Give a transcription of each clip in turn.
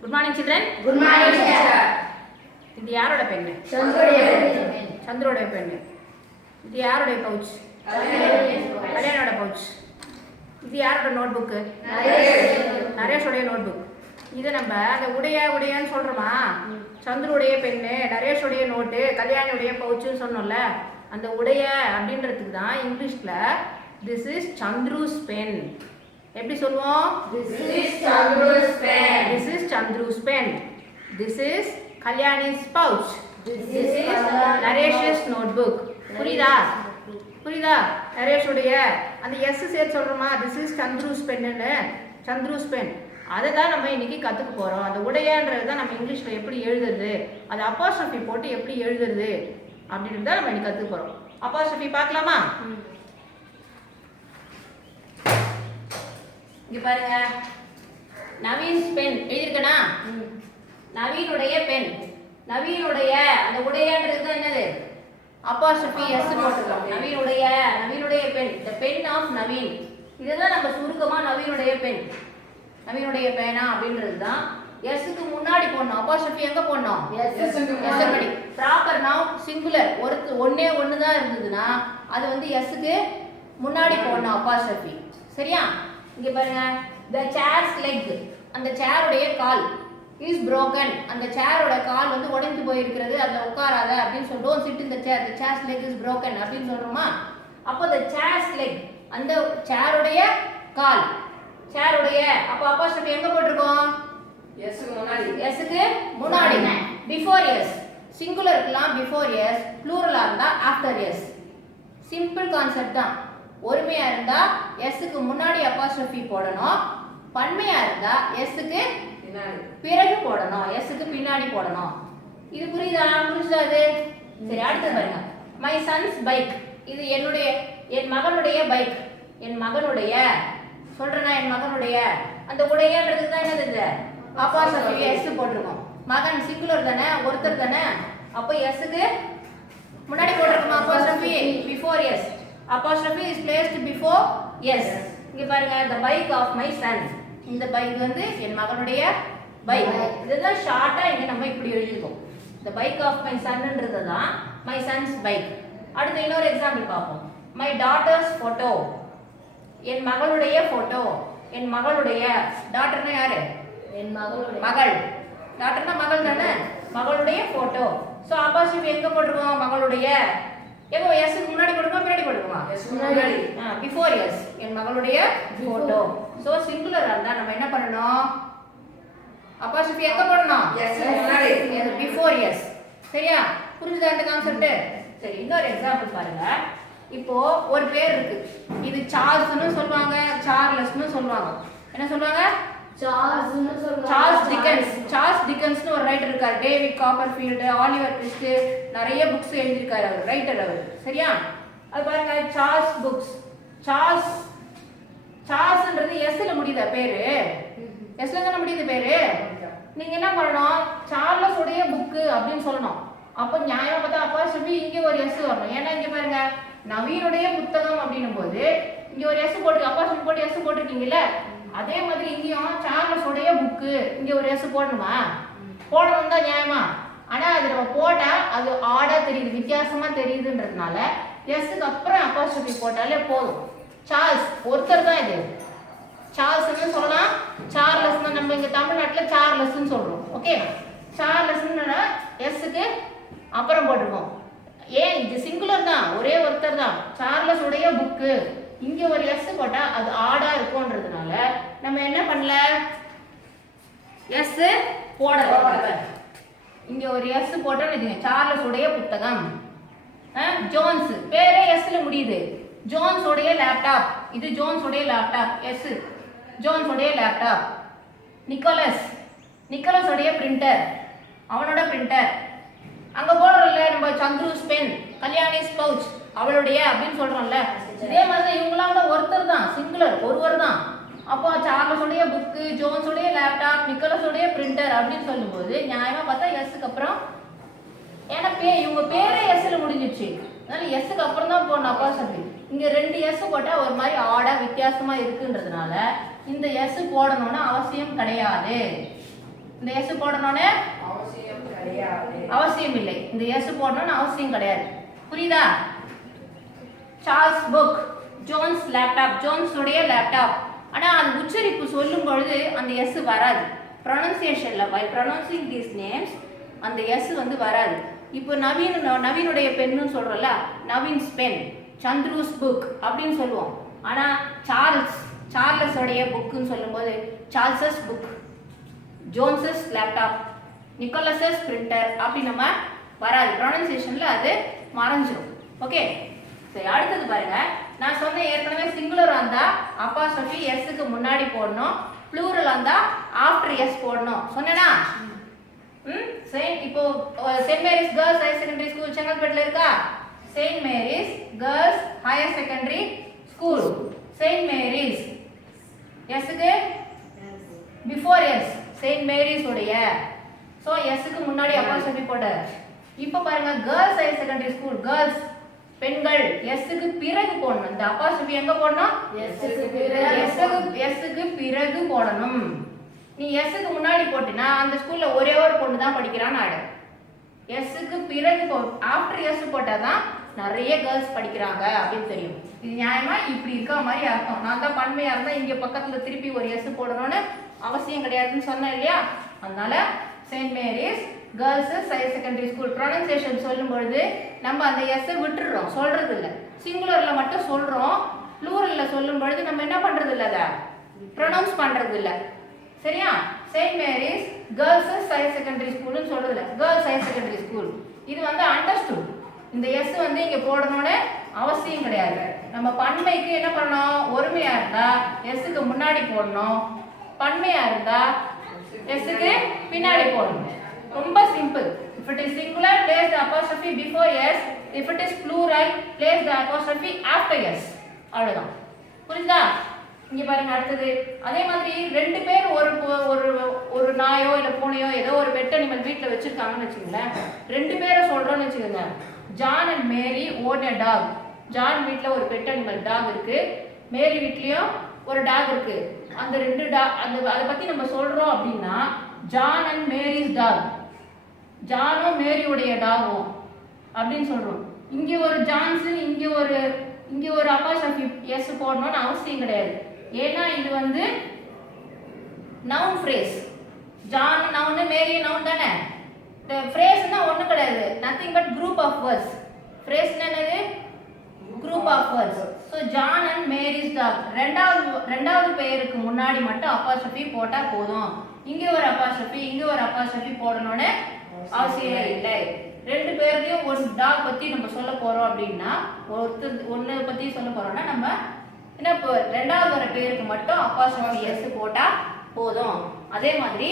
Good morning, children. Good morning, teacher. இது யாரோட pen? சந்திரோட pen. இது யாரோட பவுச்? கல்யாணோட பவுச். இது யாரோட நோட் புக்? நரேஷோட நோட் புக். இது நம்ம அந்த உடையான்னு சொல்றோமா? சந்திரோடைய பென்னு, நரேஷோடைய நோட்டு, கல்யாணோடைய பவுச்சுன்னு சொன்னோம்ல. அந்த உடைய அப்படின்றதுக்கு தான் இங்கிலீஷ்ல this is Chandru's pen. எப்படி சொல்லுவோம்? This is Chandru's pen. This is Chandru's pen. This is Kalyani's pouch. This is Naresh's notebook. புரியுதா? நரேஷோடைய அந்த எஸ் சேர்த்து சொல்றோமா? This is Chandru's pen ன்னு. Chandru's pen. அதை தான் நம்ம இன்னைக்கு கற்றுக்க போகிறோம். அந்த உடையன்றது தான் நம்ம இங்கிலீஷில் எப்படி எழுதுறது, அது அப்போஸ்ட்ரோஃபி போட்டு எப்படி எழுதுறது அப்படின்னு தான் நம்ம இன்னைக்கு கற்றுக்க போகிறோம். அப்போஸ்ட்ரோஃபி பார்க்கலாமா? இங்கே பாருங்க, நவீன் பென் எழுதியிருக்கனா? நவீனுடைய பென். நவீனுடைய அந்த உடையன்றது தான் என்னது? அப்போஸ்ட்ரோஃபி எஸ் போட்டுருக்கோம். நவீனுடைய pen, the pen of Naveen. இதுதான் நம்ம சுருக்கமாக நவீனுடைய பென், நவீனுடைய பேனா அப்படின்றது தான். எஸ்க்கு முன்னாடி போடணும். அப்போஸ்ட்ரோஃபி எங்க போடணும்? எஸ். ப்ராப்பர் நவுன் சிங்குலர் ஒண்ணு தான் இருந்ததுன்னா அது வந்து எஸ்க்கு முன்னாடி போடணும் அப்போஸ்ட்ரோஃபி. சரியா? இங்க பாருங்க, the chair's leg, அந்த சேருடைய கால் is broken, அந்த சேரோட கால் வந்து உடைந்து போயிருக்கிறது, அதுல உட்காராத அப்படின்னு சொல்றோம். sit in the chair, the chair's leg is broken அப்படின்னு சொல்றோமா? அப்போ the chair's leg, அந்த சேருடைய கால், சேருடைய, அப்போ அப்போஸ்ட்ரோஃபி எங்க போட்டுருக்கோம்? எஸ்க்கு முன்னாடி. பிஃபோர் எஸ் சிங்குலருக்குலாம் பிஃபோர் எஸ், ப்ளூரலா இருந்தா ஆஃப்டர் எஸ். சிம்பிள் கான்செப்ட் தான். ஒருமையா இருந்தா எஸ்க்கு முன்னாடி அப்போஸ்ட்ரோஃபி போடணும், பன்மையா இருந்தா எஸ்க்கு பிறகு போடணும், எஸ்க்கு பின்னாடி போடணும். இது புரியுதா? அது சரி. அடுத்து பாருங்க, மை சன்ஸ் பைக். இது என் மகனுடைய பைக். என் மகனுடைய சொல்றேன்னா, என் மகனுடைய அந்த உடையன்றதுக்கு தான் என்னது? அப்போஸ்ட்ரோஃபி எஸ் போட்டிருக்கோம். மகன் சிங்குலர் தானே, ஒருத்தர் தானே, அப்போ எஸ்க்கு முன்னாடி போட்டிருக்கோம் apostrophe before S. Apostrophe is placed before yes. இங்க பாருங்க, the bike of my son. இந்த பைக் வந்து என் மகனுடைய பைக். இதுதான் ஷார்ட்டா இங்க நம்ம இப்படி எழுதிருக்கோம். the bike of my son ன்றது தான் my son's bike. அடுத்து இன்னொரு எக்ஸாம்பிள் பார்ப்போம். my daughter's photo. என் மகளுடைய போட்டோ. என் மகளுடைய டாட்டர்னா யாரு? என் மகளுடைய மகள். டாட்டர்னா மகள் தானே, மகளுடைய போட்டோ. சோ அப்போஸ்ட்ரோஃபி எங்க போட்டுருக்கோம்? மகளுடைய. எப்போ எஸ்க்கு முன்னாடி போடுமா பின்னாடி போடுமா? முன்னாடி. பிஃபோர் எஸ், என் மகளுடைய போட்டோ. சோ சிங்குலரா இருந்தா நம்ம என்ன பண்ணணும்? அப்போஸ்ட்ரோஃபி எங்க போடணும்? எஸ்க்கு முன்னாடி, பிஃபோர் எஸ். சரியா? புரியுதா இந்த கான்செப்ட்? சரி, இன்னொரு எக்ஸாம்பிள் பாருங்க. இப்போ ஒரு பேர் இருக்கு. இது சார்ல்ஸ்னு சொல்வாங்க, சார்லஸ்னு சொல்வாங்க. என்ன சொல்வாங்க? Charles Dickens. சார்ல்ஸ் டிக்கன்ஸ்னு ஒரு ரைட்டர் இருக்காரு. டேவிட் காப்பர்ஃபீல்டு, ஆலிவர் ட்விஸ்ட், நிறைய புக்ஸ் எழுதியிருக்காரு அவர், ரைட்டர் அவர். சரியா? அது பாருங்க, சார்ல்ஸ் புக்ஸ். சார்ல்ஸ்ன்றது எஸ்ல முடியுதா பேரு? எஸ்ல தானே முடியுது பேரு. நீங்க என்ன பண்ணணும்? சார்லஸ் உடைய புக்கு அப்படின்னு சொல்லணும். அப்போ நியாயமா பார்த்தா அப்போஸ்ட்ரோஃபி இங்க ஒரு எஸ் வரணும். ஏன்னா இங்க பாருங்க, நவீனுடைய புத்தகம் அப்படின்னும் போது இங்க ஒரு எஸ் போட்டு அப்போஸ்ட்ரோஃபி போட்டு எஸ் போட்டிருக்கீங்கல்ல, அதே மாதிரி இங்கேயும் சார்லஸ் உடைய புக்கு இங்க ஒரு எஸ் போடணுமா? போடணும் தான் நியாயமா. ஆனா அது நம்ம போட்டா அது ஆடா தெரியுது, வித்தியாசமா தெரியுதுன்றதுனால எஸ்க்கு அப்புறம் அப்போஸ்ட்ரோஃபி போட்டாலே போதும். சார்ல்ஸ் ஒருத்தர் தான் இது. சார்ல்ஸ்னு சொல்லலாம், சார்லஸ்னு நம்ம இங்க தமிழ்நாட்டுல சார்லஸ்னு சொல்றோம். ஓகே, சார்லஸ்னு எஸ்க்கு அப்புறம் போட்டிருக்கோம். ஏன்? இது சிங்குலர் தான், ஒரே ஒருத்தர் தான். சார்லஸ் உடைய புக்கு இங்க ஒரு எஸ் போட்டா அது ஆடா இருக்கும்ன்றதுனால நம்ம என்ன பண்ணல? எஸ் போடல. இங்க ஒரு எஸ் போட்டா சார்லஸ் உடைய புத்தகம். ஜோன்ஸ் பேரே எஸ்ல முடியுது. ஜோன்ஸ் உடைய லேப்டாப். இது ஜோன்ஸ் உடைய லேப்டாப், எஸ். ஜோன்ஸ் உடைய லேப்டாப். நிக்கோலஸ் உடைய பிரிண்டர், அவனோட பிரிண்டர். அங்க போடுறோம்ல நம்ம சந்துருஸ் பென், கல்யாணிஸ் பவுச், அவளுடைய அப்படின்னு சொல்றோம்ல. இதே மாதிரி இவங்களாம் ஒருத்தர் தான், சிங்குலர், ஒருவர் தான். அப்போ சார்லஸ் உடைய புக்கு, ஜோன்ஸ் உடைய லேப்டாப், நிக்கோலஸ் உடைய பிரிண்டர் அப்படின்னு சொல்லும்போது நியாயமா பார்த்தா எஸ்க்கு அப்புறம், ஏன்னா இவங்க பேரே எஸ்ல முடிஞ்சிச்சு, அதனால எஸ்க்கு அப்புறம் தான் போடணும் அப்போஸ்ட்ரோஃபி. இங்க 2 எஸ் போட்டா ஒரு மாதிரி ஆடா வித்தியாசமா இருக்குன்றதுனால இந்த எஸ் போடணும்னு அவசியம் கிடையாது. இந்த இந்த S போடணும்னு அவசியம் கிடையாது. அவசியம் இல்லை. இந்த S போடணும்னு அவசியம் கிடையாது. புரியுதா? Charles book, Jones laptop, Jones உடைய லேப்டாப். ஆனா அந்த உச்சரிப்பு சொல்லும் பொழுது அந்த S வராது. ப்ரொனன்சியேஷன்ல while pronouncing these names அந்த S வந்து வராது. இப்போ நவீனுடைய பென்னு சொல்றோம்ல, நவீன்ஸ் பென், சந்துருஸ் புக் அப்படின்னு சொல்லுவோம். ஆனா சார்லஸ் உடைய புக்னு சொல்லும்போது சார்ல்ஸஸ் புக், ஜோன்ஸஸ் லேப்டாப், நிக்கோலஸஸ் பிரிண்டர் அப்படி நம்ம வராது. ப்ரொனன்சியேஷன்ல அது மறைஞ்சிரும். ஓகே, சரி. அடுத்தது பாருங்க, நான் சொன்ன ஏற்கனவே சிங்குலர் வந்தா அப்போஸ்ட்ரோஃபி எஸ்க்கு முன்னாடி போடணும், ப்ளூரல் வந்தா ஆஃப்டர் எஸ் போடணும் சொன்னேனா? சரி. இப்போ saint Mary's girls higher secondary school செங்கல்பட்டுல இருக்கா? Saint Mary's girls higher secondary school. Saint Mary's எஸ்க்கு பிஃபோர் எஸ், செயின்ட் மேரிஸ் உடைய. சோ எஸ்க்கு முன்னாடி அப்போஸ்ட்ரோஃபி போடு. இப்போ பாருங்க, girls higher secondary school, girls பெண்கள், எஸ்க்கு பிறகு போடணும். இந்த அப்போஸ்ட்ரோஃபி எங்க போடணும்? எஸ்க்கு பிறகு போடணும். நீ எஸ்க்கு முன்னாடி போட்டினா அந்த ஸ்கூல்ல ஒரே ஒரு பொண்ணு தான் படிக்கிறான்னு ஆடு. எஸ்க்கு பிறகு ஆஃப்டர் எஸ் போட்டாதான் நிறைய கேர்ள்ஸ் படிக்கிறாங்க அப்படின்னு தெரியும். இது நியாயமா? இப்படி இருக்க மாதிரி அர்த்தம். நான் தான் பன்மையா இருந்தா இங்க பக்கத்துல திருப்பி ஒரு எஸ் போடணும்னு அவசியம் கிடையாதுன்னு சொன்னேன் இல்லையா? அதனால Saint Mary's girls higher secondary school pronunciation சொல்லும் பொழுது நம்ம அந்த எஸ் விட்டுடுறோம், சொல்றது இல்லை. சிங்குலர்ல மட்டும் சொல்றோம், ப்ளூரல்ல சொல்லும் பொழுது நம்ம என்ன பண்றது இல்லை, அதை ப்ரொனவுன்ஸ் பண்றது இல்லை. சரியா? Saint Mary's girls higher secondary ஸ்கூல்னு சொல்றது இல்லை, கேர்ள்ஸ் ஹையர் செகண்டரி ஸ்கூல். இது வந்து அண்டர்ஸ்டுட். இந்த எஸ் வந்து இங்க போடணும்னு அவசியம் கிடையாது. நம்ம பன்மைக்கு என்ன பண்ணணும்? ஒருமையா இருந்தா எஸ்க்கு முன்னாடி போடணும், பன்மையா இருந்தா எஸ்க்கு பின்னாடி போடணும். ரொம்ப simple. If it is singular, place the apostrophe before s. If it is plural, place the apostrophe after s. அவ்வளவுதான். புரியுதா? இங்க பாருங்க அடுத்தது. அதே மாதிரி ரெண்டு பேர் ஒரு நாயோ இல்ல பூனையோ ஏதோ ஒரு பெட் அனிமல் வீட்ல வச்சிருக்காங்கன்னு வச்சுக்கோங்களேன். ரெண்டு பேரை சொல்றோம்னு வச்சுக்கோங்க. John and Mary own a dog. John வீட்ல ஒரு பெட் அனிமல் டாக் இருக்கு, மேரி வீட்லயும் ஒரு டாக் இருக்கு. அந்த ரெண்டு டாக் அதை பத்தி நம்ம சொல்றோம் அப்படின்னா ஜான் அண்ட் மேரிஸ் டாக், ஜானும் மேரியுடைய டாகும் அப்படின்னு சொல்றோம். இங்க ஒரு ஜான்சன், இங்க ஒரு அப்போஸ்ட்ரோஃபி எஸ் போடணும்னு அவசியம் கிடையாது. ஏன்னா இது வந்து noun phrase. John noun, Mary noun தானே. ஃப்ரேஸ்னா ஒன்றும் கிடையாது, nothing but group of words. ஃப்ரேஸ்னா என்னது? Group of words. So John and Mary's dog ரெண்டாவது பெயருக்கு முன்னாடி மட்டும் அப்போஸ்ட்ரோஃபி போட்டா போதும். இங்க ஒரு அப்போஸ்ட்ரோஃபி இங்க ஒரு அப்போஸ்ட்ரோஃபி போடணும்னு அவசியம் இல்லை. ரெண்டு பேரையும் ஒரு டாக் பத்தி நம்ம சொல்ல போறோம் அப்படின்னா, ஒன்னு பத்தி சொல்ல போறோம்னா நம்ம என்ன ரெண்டாவது வர பேருக்கு மட்டும் அப்போஸ்ட்ரோஃபி எஸ் போட்டா போதும். அதே மாதிரி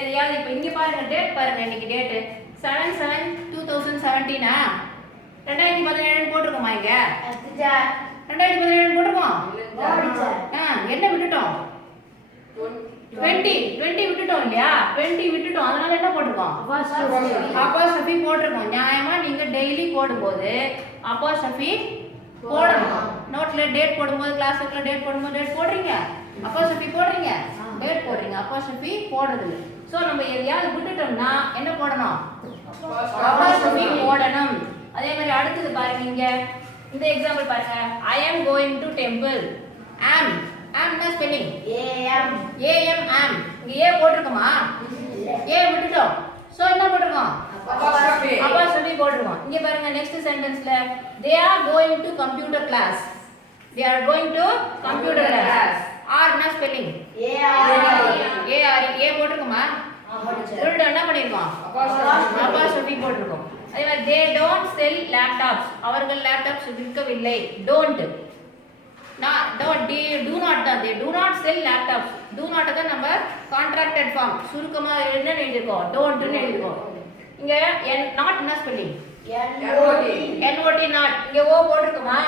எதையாவது இப்போ இங்க பாருங்க, டேட் பாருங்க, இன்னைக்கு டேட்டு 7/7/2017. 2017 போட்டிருக்கோமா? இங்க 2017 போட்டிருக்கோம். என்ன விட்டுட்டோம்? 20 விட்டுட்டோம் இல்லையா? 20 விட்டுட்டோம். அதனால என்ன போட்டிருக்கோம்? அப்போஸ்ட்ரோஃபி போட்டிருக்கோம். நியாயமா நீங்க டெய்லி போடும்போது அப்போஸ்ட்ரோஃபி போடணும். நோட்ல டேட் போடும்போது, கிளாஸ் ஒர்க்ல டேட் போடும்போது டேட் போடுறீங்க, அப்போஸ்ட்ரோஃபி போடுறீங்க, டேட் போடுறீங்க, அப்போஸ்ட்ரோஃபி போடுறது. சோ நம்ம எதையாவது விட்டுட்டோம்னா என்ன போடணும்? அப்போஸ்ட்ரோஃபி போடணும். அதே மாதிரி அடுத்தது பாருங்க, இங்க இந்த எக்ஸாம்பிள் பாருங்க. I am going to temple. am என்ன ஸ்பெல்லிங்? am am. இங்க ஏ போட்டுருக்கோமா? ஏ விட்டுட்டோம். சோ என்ன போட்டுருக்கோம்? அப்போஸ்ட்ரோஃபி போட்டுருக்கோம். இங்க பாருங்க next சென்டென்ஸ்ல they are going to computer class. they are going to computer class. r என்ன ஸ்பெல்லிங்? ஏ போட்டுருக்கோமா? உள்ள என்ன பண்ணிருக்கோம்? அப்போஸ்ட்ரோஃபி போட்டுருக்கோம். அதே மாதிரி they don't sell laptops. அவர்கள் லேப்டாப்ஸ் விற்கவில்லை. don't do not தான். they do not sell laptops. do not தான் நம்ம கான்ட்ராக்டட் ஃபார்ம் சுருக்கமா என்ன எழுதிருக்கோம்? don't னு எழுதிருக்கோம். இங்க not என்ன ஸ்பெல்லிங்? not. இங்க o போட்டுருக்குமா?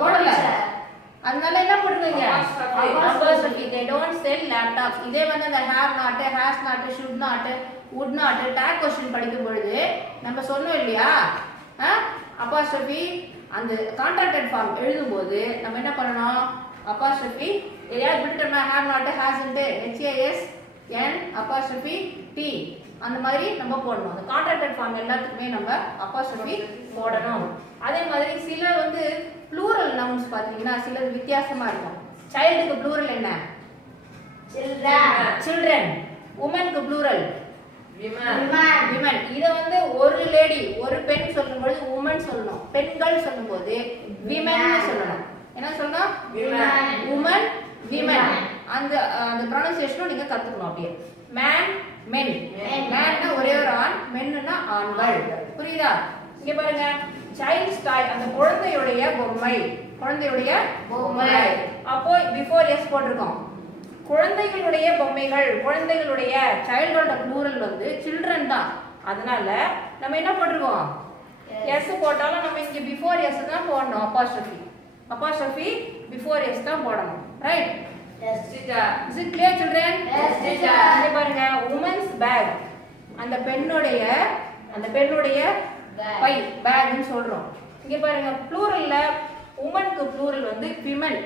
போடல. அதனால என்ன போட்டுருக்கீங்க? அப்போஸ்ட்ரோஃபி. they don't sell laptops. இதே வந்து அந்த have not, has not, should not, would not dog question படிக்கும் பொழுது நம்ம சொன்னோம் இல்லையா? அப்போஸ்ட்ரோஃபி அந்த கான்ட்ராக்டட் ஃபார்ம் எழுதும்போது நம்ம என்ன பண்ணணும்? அப்போஸ்ட்ரோஃபி எதையாவது விட்டுட்டோம்னா have not, hasn't, has N apostrophe T அந்த மாதிரி நம்ம போடணும். அந்த கான்ட்ராக்டட் ஃபார்ம் எல்லாத்துக்குமே நம்ம apostrophe போடணும். அதே மாதிரி சில வந்து ப்ளூரல் நவுன்ஸ் பாத்தீங்கன்னா சில வித்தியாசமா இருக்கும். சைல்டுக்கு ப்ளூரல் என்ன? children. womanக்கு ப்ளூரல் women. இத வந்து ஒரு லேடி ஒரு பெண் சொல்லும்போது women சொல்லணும். பெண்கள் சொல்லும்போது women சொல்லணும். என்ன சொல்லணும்? woman women. அந்த அந்த pronunciation நீங்க கத்துக்கணும் அப்படியே. man men. manனா ஒரே ஒரு ஆண், menனா ஆண்கள். புரியுதா? இங்க பாருங்க child's toy அந்த குழந்தையுடைய பொம்மை. குழந்தையுடைய பொம்மை. அப்போ before s போட்டுருக்கோம். குழந்தைகளுடைய பொம்மைகள், குழந்தைகளுடைய சைல்டோட ப்ளூரல் வந்து children தான். அதனால நம்ம என்ன போட்டுருக்கோம்? s போட்டாலும் நம்ம இங்க before s தான் போடணும். apostrophe before s தான் போடணும். Right? Yes, teacher. Is it clear, children? Yes, teacher. இங்க பாருங்க woman's bag. அந்த பெண்ணுடைய பை பேக்னு சொல்றோம். இங்க பாருங்க ப்ளூரல்ல womanக்கு ப்ளூரல் வந்து women.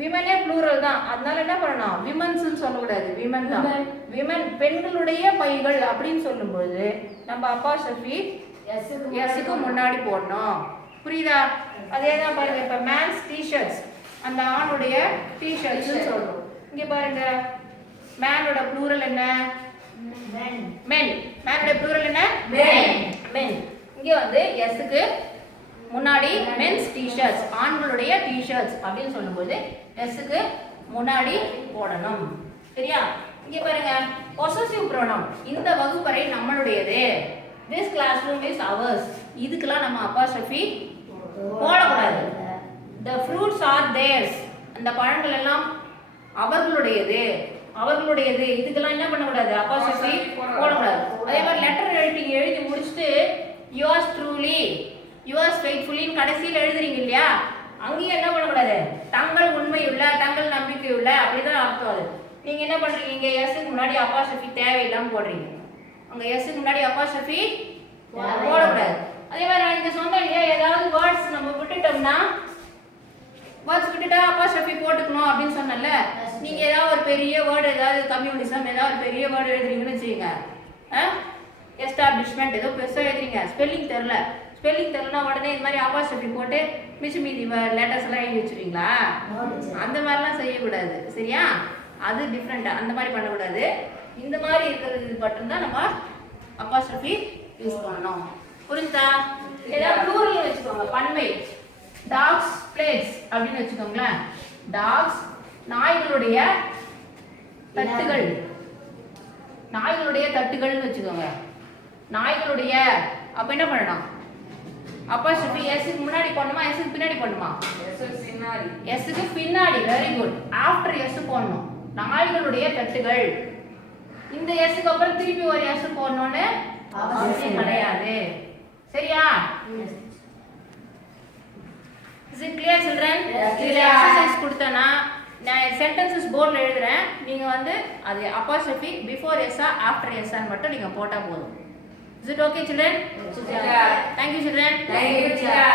விமனே ப்ளூரல் தான். அதனால என்ன பண்ணணும்? விமன்ஸ்னு சொல்லக்கூடாது, விமன் தான். விமன் பெண்களுடைய பைகள் அப்படின்னு சொல்லும்போது நம்ம அப்போஸ்ட்ரோஃபி எஸ்க்கு முன்னாடி போடணும். புரியுதா? அதே தான் பாருங்க இப்ப மேன்ஸ் டி-ஷர்ட்ஸ் அந்த ஆணுடைய டி-ஷர்ட்ஸ் சொல்றோம். இங்க பாருங்க மேனோட ப்ளூரல் என்ன? men. மேனோட ப்ளூரல் என்ன? men. இங்க வந்து எஸ்க்கு முன்னாடி men's t-shirts ஆண்களுடைய t-shirts அப்படினு சொல்லும்போது s-க்கு முன்னாடி போடணும். சரியா? இங்க பாருங்க possessive pronoun. இந்த வகுப்பறை நம்மளுடையது. This classroom is ours. இதுக்கெல்லாம் நம்ம apostrophe போடக்கூடாது. The fruits are theirs. அந்த பழங்கள் எல்லாம் அவர்களுடையது. இதுக்கெல்லாம் என்ன பண்ணக்கூடாது? apostrophe போடக்கூடாது. அதே மாதிரி லெட்டர் எழுதி முடிச்சிட்டு yours truly yours faithfully கடைசியில் எழுதுறீங்க இல்லையா? அங்கேயும் என்ன பண்ணக்கூடாது? தங்கள் உண்மையுள்ள, தங்கள் நம்பிக்கையுள்ள அப்படிதான் அர்த்தம். அது நீங்க என்ன பண்றீங்க? எஸ்க்கு முன்னாடி அப்போஸ்ட்ரோஃபி தேவையில்லாம போடுறீங்க. அங்க எஸ்க்கு முன்னாடி அப்போஸ்ட்ரோஃபி போடக்கூடாது. அதே மாதிரி நான் இங்க சொன்னேன் இல்லையா, ஏதாவது வேர்ட்ஸ் நம்ம விட்டுட்டோம்னா அப்போஸ்ட்ரோஃபி போட்டுக்கணும் அப்படின்னு சொன்னேன்ல. நீங்க ஏதாவது ஒரு பெரிய வேர்டு, ஏதாவது கம்யூனிசம், ஏதாவது ஒரு பெரிய வேர்டு எழுதுறீங்கன்னு வச்சுக்கோங்க. எஸ்டாப்ளிஷ்மெண்ட் ஏதோ பெருசாக எழுதுறீங்க, ஸ்பெல்லிங் தெரியலனா உடனே இந்த மாதிரி அப்போஸ்ட்ரோஃபி போட்டு மீதி லெட்டர்ஸ் எல்லாம் எழுதி வச்சுருவீங்களா? அந்த மாதிரிலாம் செய்யக்கூடாது. சரியா? அது டிஃப்ரெண்ட்டாக அந்த மாதிரி பண்ணக்கூடாது. இந்த மாதிரி இருக்கிறது மட்டும்தான் நம்ம அப்போஸ்ட்ரோஃபி யூஸ் பண்ணணும். புரிஞ்சுதா? ஏதாவது ப்ளூரல் வச்சுக்கோங்க. பன்மை டாக்ஸ் பிளேட்ஸ் அப்படின்னு வச்சுக்கோங்களேன். டாக்ஸ் நாய்களுடைய தட்டுகள்னு வச்சுக்கோங்க. நாய்களுடைய அப்ப என்ன பண்ணணும்? அப்போஸ்ட்ரோஃபி எஸ்க்கு முன்னாடி போடணுமா எஸ்க்கு பின்னாடி போடணுமா? எஸ்க்கு பின்னாடி. Very good. ஆஃப்டர் எஸ் போடணும். நாய்களுடைய தட்டுகள். இந்த எஸ்க்கு அப்புறம் திருப்பி ஒரு எஸ் போடணும்னு அவசியம் கிடையாது. சரியா? Is it clear, children? இதுல எக்ஸர்சைஸ் கொடுத்தேன்னா நான் சென்டென்சஸ் போர்டில் எழுதுறேன். நீங்க வந்து அது அப்போஸ்ட்ரோஃபி பிஃபோர் எஸ்ஸா ஆஃப்டர் எஸ்ஸான்னு மட்டும் நீங்க போட்டா போதும். Is it okay, children? Yes, teacher. Thank you, children. Thank you, teacher.